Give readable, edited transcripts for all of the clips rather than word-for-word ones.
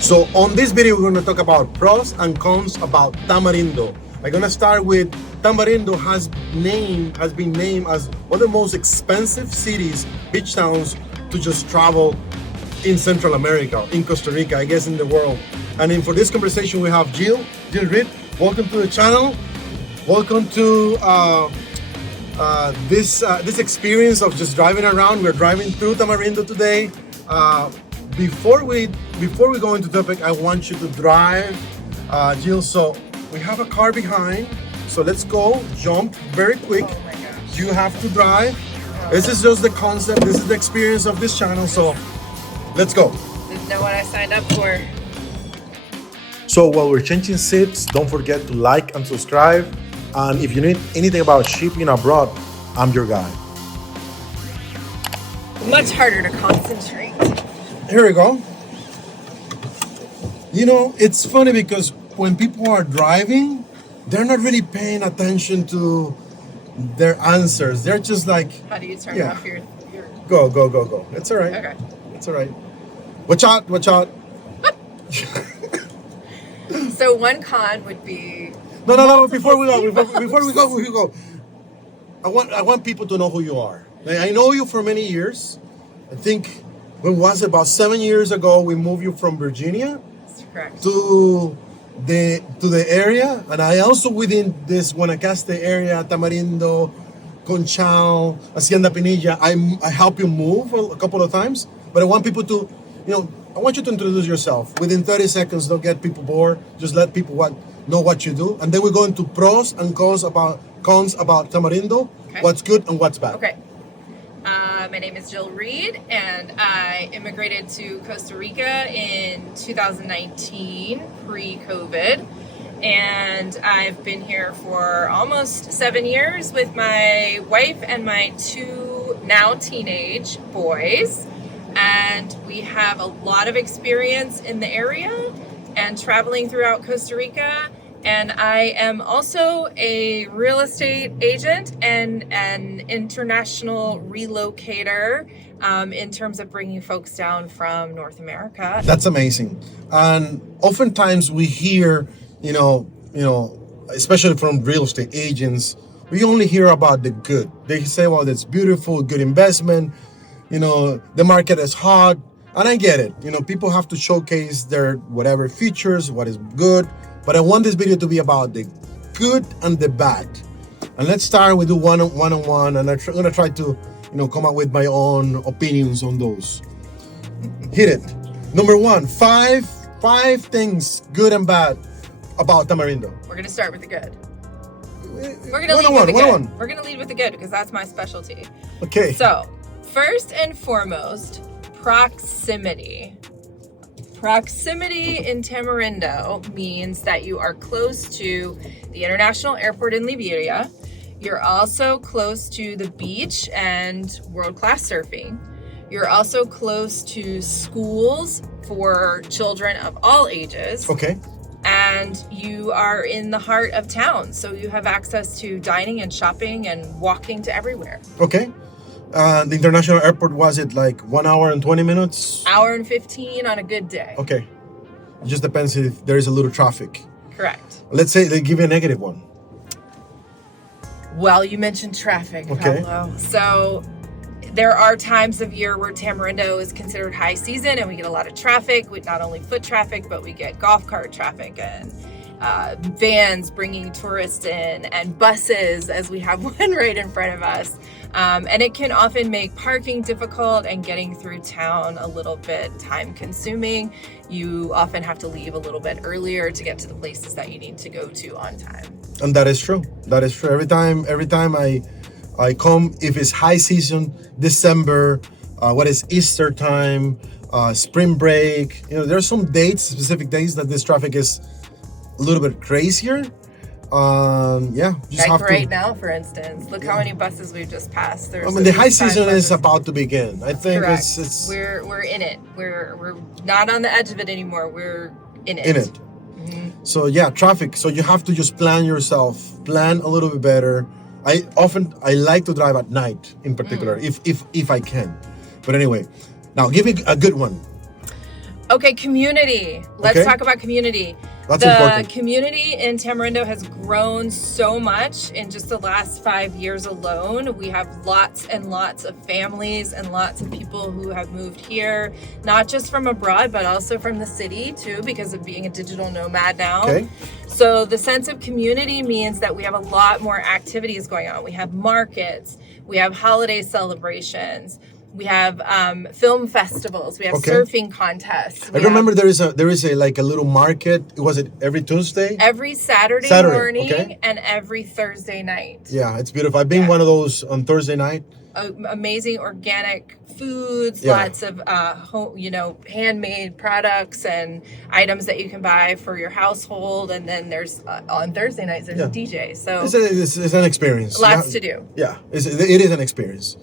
So on this video, we're going to talk about pros and cons about Tamarindo. I'm going to start with Tamarindo has been named as one of the most expensive cities, beach towns to just travel in Central America, in Costa Rica, I guess in the world. And then for this conversation, we have Jill Reed. Welcome to the channel. Welcome to this experience of just driving around. We're driving through Tamarindo today. Before we go into the topic, I want you to drive, Jill. So we have a car behind. So let's go, jump very quick. Oh my gosh. You have to drive. This is just the concept. This is the experience of this channel. So let's go. Didn't know what I signed up for. So while we're changing seats, don't forget to like and subscribe. And if you need anything about shipping abroad, I'm your guy. Much harder to concentrate. Here we go. You know, it's funny because when people are driving, they're not really paying attention to their answers. They're just like, How do you turn off your... go. It's all right. Okay. It's all right. Watch out. So one con would be... No. Before we go. I want people to know who you are. I know you for many years. I think when was it? About 7 years ago, we moved you from Virginia That's correct. to the area, and I also within this Guanacaste area, Tamarindo, Conchal, Hacienda Pinilla. I help you move a couple of times, but I want people to, I want you to introduce yourself within 30 seconds. Don't get people bored. Just let people know what you do, and then we go into pros and cons about Tamarindo. Okay. What's good and what's bad. Okay. My name is Jill Reed, and I immigrated to Costa Rica in 2019, pre-COVID. And I've been here for almost 7 years with my wife and my two now teenage boys. And we have a lot of experience in the area and traveling throughout Costa Rica. And I am also a real estate agent and an international relocator in terms of bringing folks down from North America. That's amazing. And oftentimes we hear, especially from real estate agents, we only hear about the good. They say, well, it's beautiful, good investment, the market is hot. And I get it. People have to showcase their whatever features, what is good. But I want this video to be about the good and the bad. And let's start with the one-on-one, and I'm going to try to, come up with my own opinions on those. Hit it. Number one, five things good and bad about Tamarindo. We're going to start with the good. We're going to lead with the good. We're going to lead with the good because that's my specialty. Okay. So, first and foremost, proximity. Proximity in Tamarindo means that you are close to the international airport in Liberia. You're also close to the beach and world-class surfing. You're also close to schools for children of all ages. Okay. And you are in the heart of town, so you have access to dining and shopping and walking to everywhere. Okay. The international airport, was it like 1 hour and 20 minutes? Hour and 15 on a good day. Okay. It just depends if there is a little traffic. Correct. Let's say they give you a negative one. Well, you mentioned traffic, okay. Pablo. So there are times of year where Tamarindo is considered high season and we get a lot of traffic. We not only foot traffic, but we get golf cart traffic and vans bringing tourists in and buses, as we have one right in front of us. And it can often make parking difficult and getting through town a little bit time consuming. You often have to leave a little bit earlier to get to the places that you need to go to on time. And that is true. Every time I come, if it's high season, December, what is Easter time, spring break, there's some dates, specific days that this traffic is a little bit crazier. Just like right now, for instance, look how many buses we've just passed. The high season is about to begin. I think correct. it's we're in it. We're not on the edge of it anymore. We're in it. Mm-hmm. So traffic. So you have to just plan a little bit better. I like to drive at night in particular, if I can. But anyway, now give me a good one. Okay, community. Let's Okay. talk about community. That's the important. community in Tamarindo has grown so much in just the last 5 years alone. We have lots and lots of families and lots of people who have moved here, not just from abroad, but also from the city too, because of being a digital nomad now. Okay. So the sense of community means that we have a lot more activities going on. We have markets, we have holiday celebrations, we have film festivals, we have Okay. surfing contests. I remember there is a like a little market. Was it every Tuesday? Every Saturday morning, okay. and every Thursday night. Yeah, it's beautiful. I've been one of those on Thursday night. Amazing organic foods, Yeah. lots of handmade products and items that you can buy for your household. And then there's on Thursday nights there's a DJ. So It's an experience. lots to do. Yeah, it is an experience.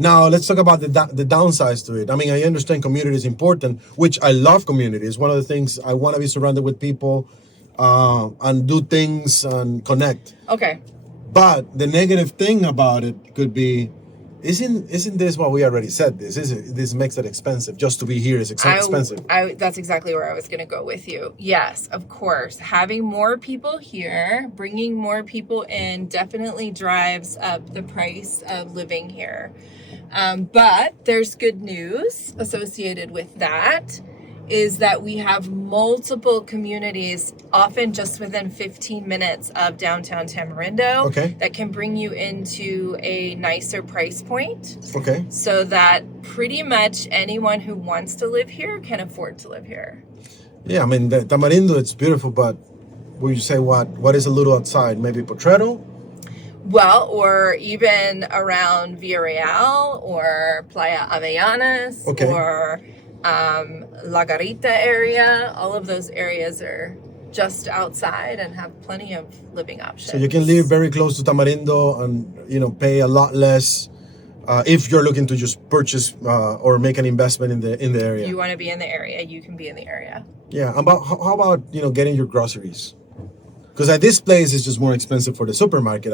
Now let's talk about the downsides to it. I mean, I understand community is important, which I love community. It's one of the things I want to be surrounded with people and do things and connect. Okay. But the negative thing about it could be, isn't this what we already said? This makes it expensive. Just to be here is expensive. That's exactly where I was going to go with you. Yes, of course. Having more people here, bringing more people in definitely drives up the price of living here. But there's good news associated with that, is that we have multiple communities, often just within 15 minutes of downtown Tamarindo, Okay. that can bring you into a nicer price point. Okay. So that pretty much anyone who wants to live here can afford to live here. Yeah, I mean, the Tamarindo, it's beautiful, but would you say what is a little outside? Maybe Potrero? Well, or even around Villarreal or Playa Avellanas, Okay. or La Garita area. All of those areas are just outside and have plenty of living options. So you can live very close to Tamarindo and pay a lot less if you're looking to just purchase or make an investment in the area. You want to be in the area, you can be in the area. Yeah. How about getting your groceries? Because at this place it's just more expensive for the supermarket.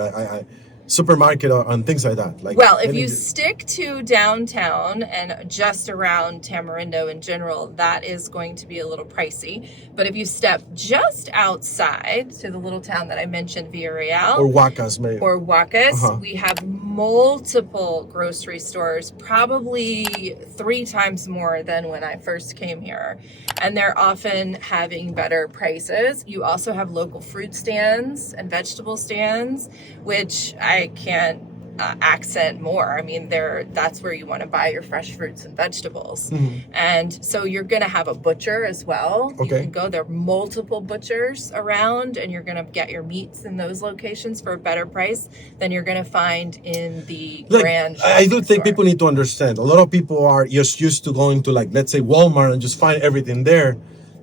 Supermarket and things like that. Well, if you stick to downtown and just around Tamarindo in general, that is going to be a little pricey. But if you step just outside to the little town that I mentioned, Villarreal, or Huacas, maybe. or Huacas, Uh-huh. we have multiple grocery stores, probably 3 times more than when I first came here. And they're often having better prices. You also have local fruit stands and vegetable stands, which I can't accent more. I mean, that's where you want to buy your fresh fruits and vegetables. Mm-hmm. And so you're going to have a butcher as well. You Okay. can go, there are multiple butchers around, and you're going to get your meats in those locations for a better price than you're going to find in the grand I do shopping think store. people need to understand. A lot of people are just used to going to, like, let's say Walmart and just find everything there.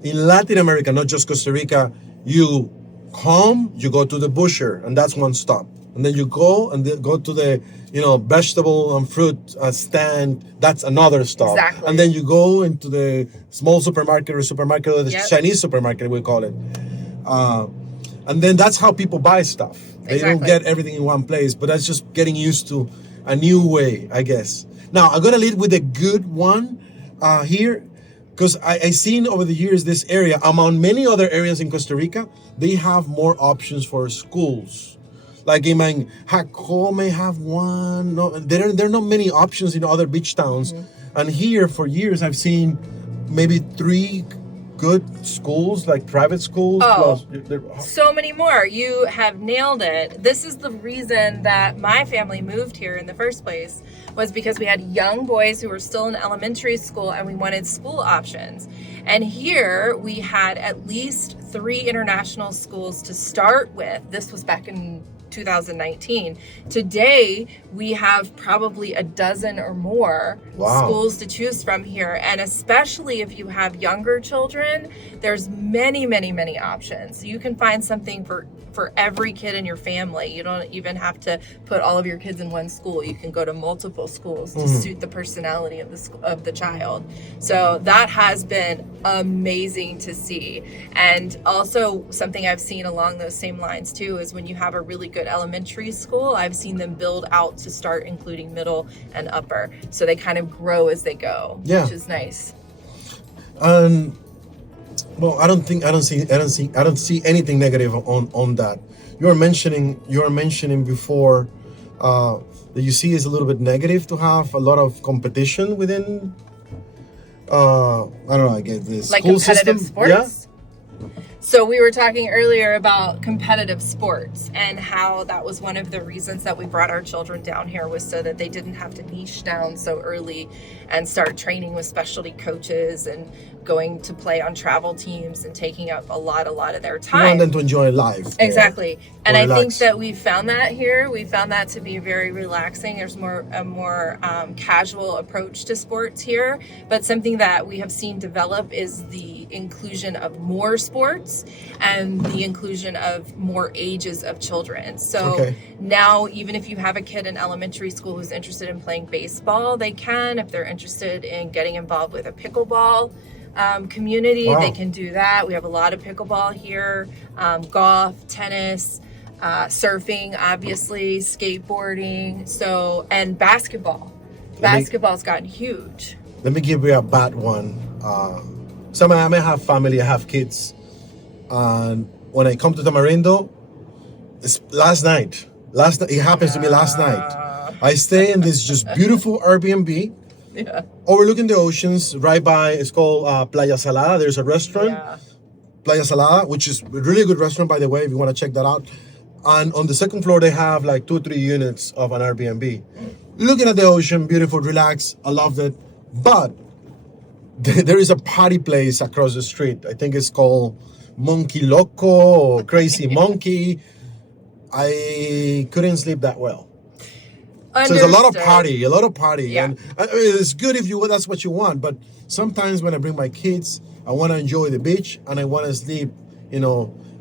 In Latin America, not just Costa Rica, you come, you go to the butcher, and that's one stop. And then you go to the vegetable and fruit stand. That's another stop. Exactly. And then you go into the small supermarket or the Yep. Chinese supermarket, we call it. And then that's how people buy stuff. They don't Exactly. get everything in one place, but that's just getting used to a new way, I guess. Now, I'm going to lead with a good one here, because I seen over the years this area, among many other areas in Costa Rica, they have more options for schools. Like in Jaco may have one. No, there are not many options in other beach towns. Mm-hmm. And here, for years, I've seen maybe 3 good schools, like private schools. Oh. Plus, So many more. You have nailed it. This is the reason that my family moved here in the first place, was because we had young boys who were still in elementary school and we wanted school options. And here we had at least 3 international schools to start with. This was back in 2019. Today, we have probably a dozen or more Wow. schools to choose from here. And especially if you have younger children, there's many, many, many options. You can find something for every kid in your family. You don't even have to put all of your kids in one school. You can go to multiple schools to suit the personality of the child. So that has been amazing to see. And also something I've seen along those same lines too is when you have a really good elementary school, I've seen them build out to start including middle and upper. So they kind of grow as they go, Yeah. which is nice. And well, I don't see anything negative on that. You were mentioning before that you see is a little bit negative to have a lot of competition within. I don't know. I get this Like school competitive system. sports? Yeah. So we were talking earlier about competitive sports and how that was one of the reasons that we brought our children down here, was so that they didn't have to niche down so early and start training with specialty coaches and going to play on travel teams and taking up a lot of their You time. want them to enjoy life. Exactly. And I think relax. that we found that here. We found that to be very relaxing. There's a more casual approach to sports here. But something that we have seen develop is the inclusion of more sports and the inclusion of more ages of children. So Okay. now, even if you have a kid in elementary school who's interested in playing baseball, they can. If they're interested in getting involved with a pickleball community, Wow. they can do that. We have a lot of pickleball here, golf, tennis, surfing, obviously, skateboarding, and basketball. Basketball's gotten huge. Let me give you a bad one. I may have family, I have kids, and when I come to Tamarindo, it's last night. It happens to me last night. I stay in this just beautiful Airbnb Yeah. overlooking the oceans right by. It's called Playa Salada. There's a restaurant, Yeah. Playa Salada, which is a really good restaurant, by the way, if you want to check that out. And on the second floor, they have like 2 or 3 units of an Airbnb. Looking at the ocean, beautiful, relaxed. I loved it. But there is a party place across the street. I think it's called Monkey Loco or Crazy Monkey. I couldn't sleep that well. So there's a lot of party. Yeah. And it's good if that's what you want. But sometimes when I bring my kids, I want to enjoy the beach and I want to sleep,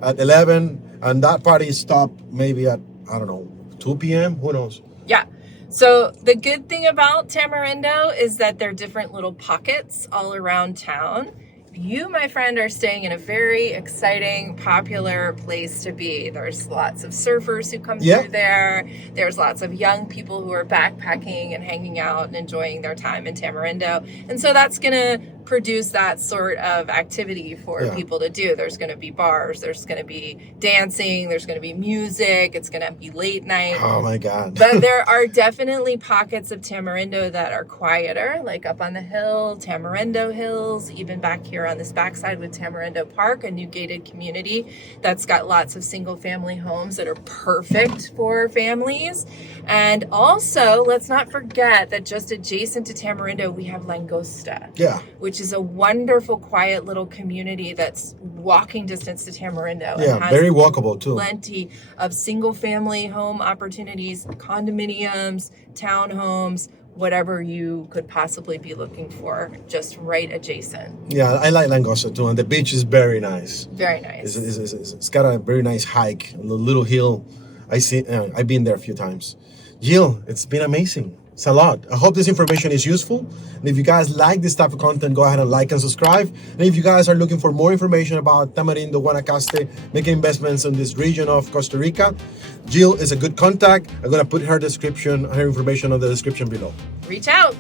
at 11, and that party stopped maybe at, I don't know, 2 p.m. Who knows? Yeah. So the good thing about Tamarindo is that there are different little pockets all around town. You, my friend, are staying in a very exciting, popular place to be. There's lots of surfers who come Yeah. through there. There's lots of young people who are backpacking and hanging out and enjoying their time in Tamarindo. And so that's going to produce that sort of activity for Yeah. people to do. There's going to be bars. There's going to be dancing. There's going to be music. It's going to be late night. Oh my God. But there are definitely pockets of Tamarindo that are quieter, like up on the hill, Tamarindo Hills, even back here on this backside with Tamarindo Park, a new gated community that's got lots of single family homes that are perfect for families. And also, let's not forget that just adjacent to Tamarindo, we have Langosta, Yeah. which is a wonderful, quiet little community that's walking distance to Tamarindo. Yeah, and has very walkable too. plenty of single family home opportunities, condominiums, townhomes, whatever you could possibly be looking for, just right adjacent. Yeah, I like Langosta too, and the beach is very nice. Very nice. It's got a very nice hike, a little hill. I've been there a few times. Jill, it's been amazing. It's a lot. I hope this information is useful. And if you guys like this type of content, go ahead and like and subscribe. And if you guys are looking for more information about Tamarindo, Guanacaste, making investments in this region of Costa Rica, Jill is a good contact. I'm going to put her information on the description below. Reach out.